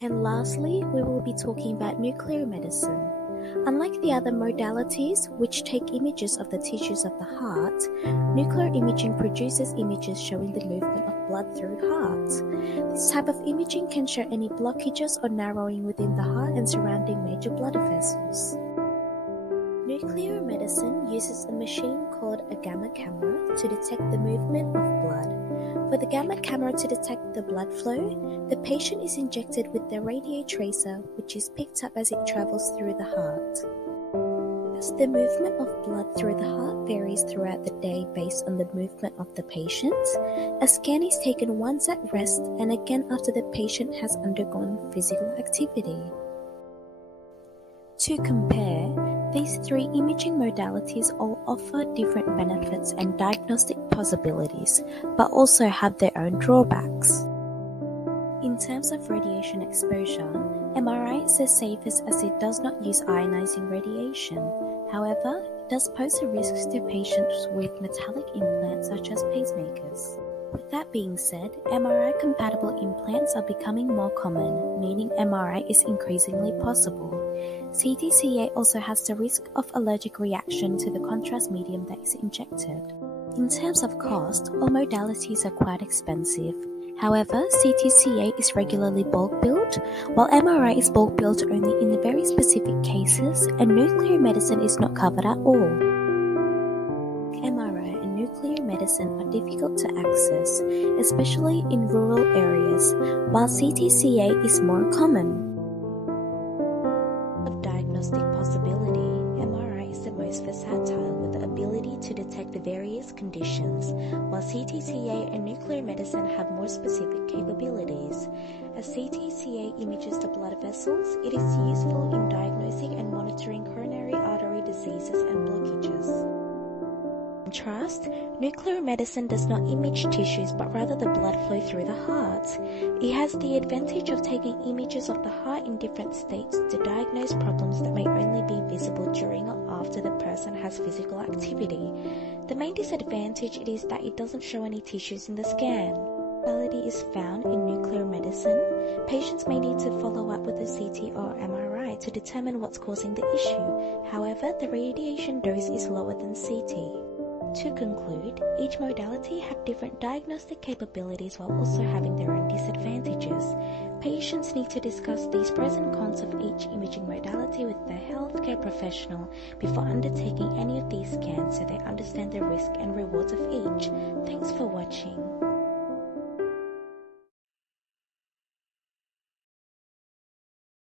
And lastly, we will be talking about nuclear medicine. Unlike the other modalities, which take images of the tissues of the heart, nuclear imaging produces images showing the movement of blood through heart. This type of imaging can show any blockages or narrowing within the heart and surrounding major blood vessels. Nuclear medicine uses a machine called a gamma camera to detect the movement of blood. For the gamma camera to detect the blood flow, the patient is injected with the radiotracer, which is picked up as it travels through the heart. As the movement of blood through the heart varies throughout the day based on the movement of the patient, a scan is taken once at rest and again after the patient has undergone physical activity. To compare, these three imaging modalities all offer different benefits and diagnostic possibilities, but also have their own drawbacks. In terms of radiation exposure, MRI is the safest as it does not use ionizing radiation. However, it does pose a risk to patients with metallic implants such as pacemakers. With that being said, MRI-compatible implants are becoming more common, meaning MRI is increasingly possible. CTCA also has the risk of allergic reaction to the contrast medium that is injected. In terms of cost, all modalities are quite expensive. However, CTCA is regularly bulk billed, while MRI is bulk billed only in the very specific cases, and nuclear medicine is not covered at all. MRI and nuclear medicine are difficult to access, especially in rural areas, while CTCA is more common. Of diagnostic possibility, MRI is the most versatile with the ability to detect the various conditions, while CTCA and nuclear medicine have more specific capabilities. As CTCA images the blood vessels, it is useful in diagnosing and monitoring coronary artery diseases and blockages. In contrast, nuclear medicine does not image tissues but rather the blood flow through the heart. It has the advantage of taking images of the heart in different states to diagnose problems that may only be visible during or after the person has physical activity. The main disadvantage is that it doesn't show any tissues in the scan. Quality is found in nuclear medicine. Patients may need to follow up with a CT or MRI to determine what's causing the issue. However, the radiation dose is lower than CT. To conclude, each modality have different diagnostic capabilities while also having their own disadvantages. Patients need to discuss these pros and cons of each imaging modality with their healthcare professional before undertaking any of these scans so they understand the risk and rewards of each. Thanks for watching.